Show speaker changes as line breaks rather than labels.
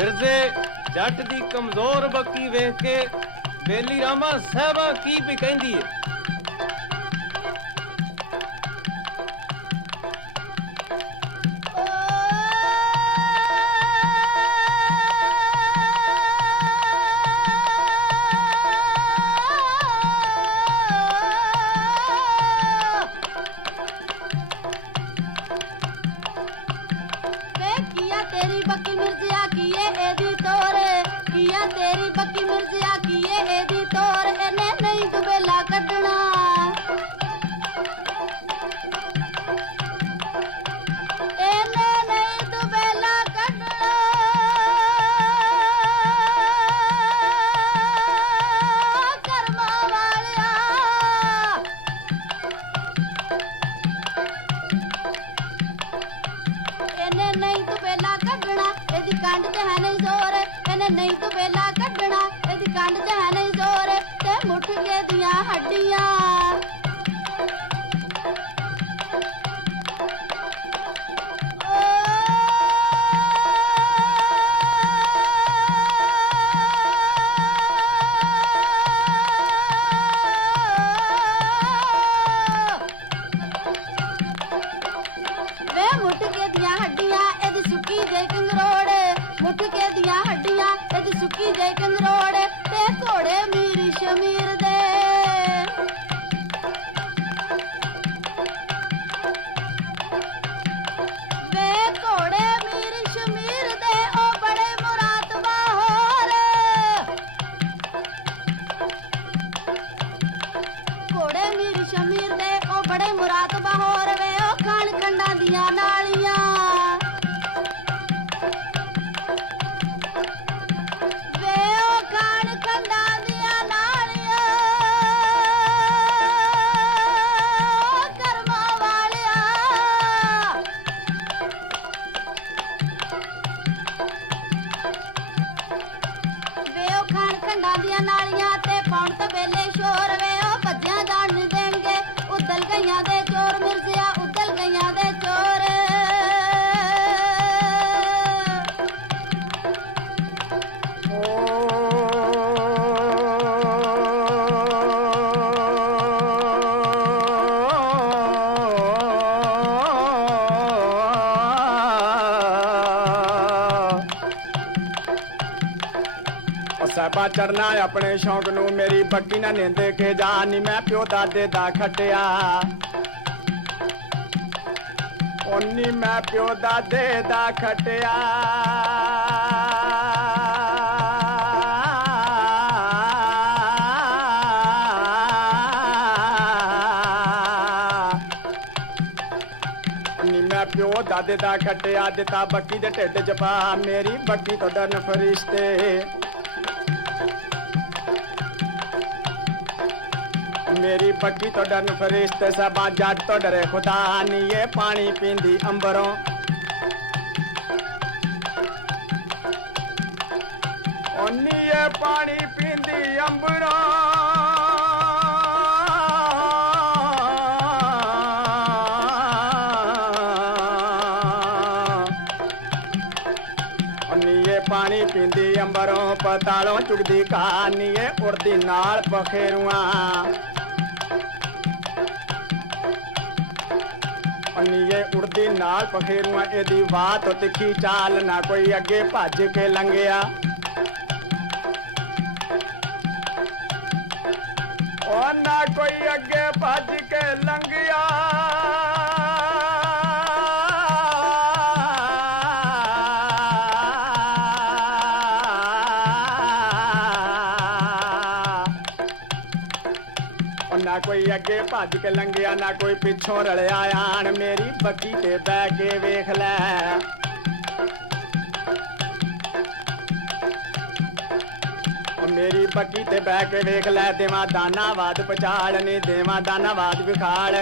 ਜੱਟ ਦੀ ਕਮਜ਼ੋਰ ਬੱਕੀ ਵੇਖ ਕੇ ਬੇਲੀ ਰਾਮਾ ਸਾਹਿਬਾ ਕੀ ਵੀ ਕਹਿੰਦੀ ਏ?
ਵੇ ਕੀਆ ਤੇਰੀ ਬੱਕੀ ਮਿਰਜ਼ਿਆ ਕੀਏ ਇਹਦੀ ਤੋਰ ਕੀਆ ਤੇਰੀ ਬੱਕੀ ਮਿਰਜ਼ਿਆ ਕੀਏ ਇਹਦੀ ਨਹੀਂ ਤੂੰ ਵੇਲਾ ਕੱਢਣਾ ਇਹਦੀ ਕੰਡ ਤੇ ਨਹੀਂ ਜ਼ੋਰ ਤੇ ਮੁੱਠ ਕੇ ਦੀਆਂ ਹੱਡੀਆਂ। ਦੇ ਉਹ ਬੜੇ ਮੁਰਾਤਬਾ ਹੋਰ ਵੇ ਉਹ ਖਾਣ ਖੰਡਾਂ ਦੀਆਂ ਨਾਲੀਆਂ। ਵੇ ਉਹ ਖਾਣ ਖੰਡਾਂ ਦੀਆਂ ਨਾਲੀਆਂ। ਕਰਮਾਂ ਵਾਲਿਆ। ਵੇ ਉਹ ਖਾਣ ਖੰਡਾਂ ਦੀਆਂ ਨਾਲੀਆਂ ਤੇ ਪੌਣ ਤੇ ਵੇਲੇ ਸ਼ੋਰ
ਸਾਹਿਬਾ ਚੜਨਾ ਆਪਣੇ ਸ਼ੌਂਕ ਨੂੰ ਮੇਰੀ ਬੱਕੀ ਨਾ ਨਿੰਦੇ ਕੇ ਜਾ। ਮੈਂ ਪਿਓ ਦਾਦੇ ਦਾ ਖਟਿਆ। ਓਨੀ ਮੈਂ ਪਿਓ ਦਾਦੇ ਦਾ ਖਟਿਆ। ਨੀ ਮੈਂ ਪਿਓ ਦਾਦੇ ਦਾ ਖਟਿਆ, ਦਿੱਤਾ ਬੱਕੀ ਦੇ ਢਿੱਡ ਚ ਪਾ। ਮੇਰੀ ਬੱਕੀ ਤੋਂ ਡਰਨ ਫਰਿਸ਼ਤੇ। ਮੇਰੀ ਬੱਕੀ ਤੋਂ ਡਰਨ ਫਰਿਸ਼ਤੇ ਸਭਾ ਜੱਟ ਤੋਂ ਡਰੇ ਖੁਦਾ ਨੀ ਪਾਣੀ ਪੀਂਦੀ ਅੰਬਰੋਂ। ਓਨੀ ਪਾਣੀ ਪੀਂਦੀ ਅੰਬਰੋਂ। ਨੀਏ ਪਾਣੀ ਪੀਂਦੀ ਅੰਬਰੋਂ, ਪਤਾਲੋਂ ਚੁਗਦੀ ਕਹਾਣੀਏ ਉੜਦੀ ਨਾਲ ਪਖੇਰੂਆਂ। ਨੀਏ ਉੜਦੀ ਨਾਲ ਪਖੇਰੂਆਂ, ਇਹਦੀ ਬਾਤ ਤਿੱਖੀ ਚਾਲ ਨਾ ਕੋਈ ਅੱਗੇ ਭੱਜ ਕੇ ਲੰਘਿਆ। ਉਹ ਨਾ ਕੋਈ ਅੱਗੇ ਭੱਜ ਕੇ ਲੰਘਿਆ। ਨਾ ਕੋਈ ਅੱਗੇ ਭੱਜ ਕੇ ਲੰਘਿਆ, ਨਾ ਕੋਈ ਪਿੱਛੋਂ ਰਲਿਆ। ਆਣ ਮੇਰੀ ਬੱਗੀ ਤੇ ਬਹਿ ਕੇ ਵੇਖ ਲੈ। ਮੇਰੀ ਬੱਗੀ ਤੇ ਬਹਿ ਕੇ ਵੇਖ ਲੈ, ਦੇਵਾ ਦਾਨਾਵਾਦ ਪਛਾੜ ਨੀ ਦੇਵਾ ਦਾਨਾ ਬਾਦ ਵਿਖਾੜ।